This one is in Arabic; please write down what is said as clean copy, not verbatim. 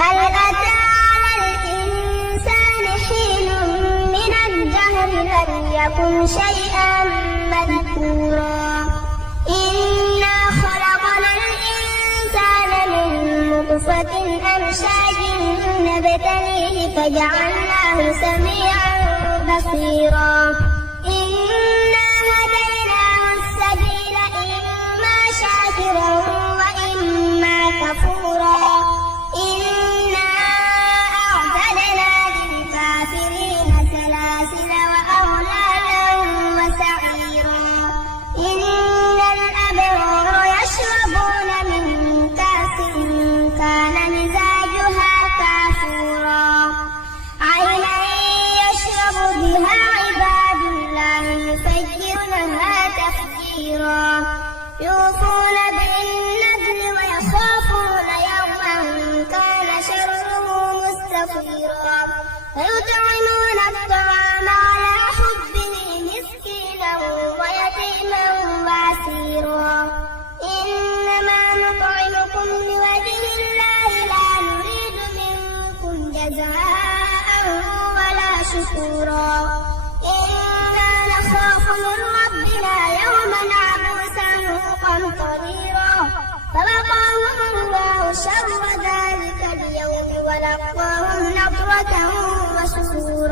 هل أتى على الإنسان حين من الدهر لم يكن شيئا مذكورا إنا خلقنا الإنسان من نطفة أمشاج نبتليه فجعلناه سميعا بصيرا إنا هديناه السبيل إما شاكرا وإما كفورا إنا أعتدنا للكافرين سلاسل وأغلالا وسعيرا إن الأبرار يشربون من كأس كان مزاجها كافورا عينا يشرب بها عباد الله يفجرونها تفجيرا يوفون بالنذر ويخافون يوما كان شره مستطيرا فيطعمون الطعام على حبه مسكينا ويتيما واسيرا إنما نطعمكم لوجه الله لا نريد منكم جزاء ولا شكورا إنا نخاف من ربنا يوما عبوسا قمطريرا فوقاهم الله شر ذلك اليوم ولقاهم نضرة وسرورا.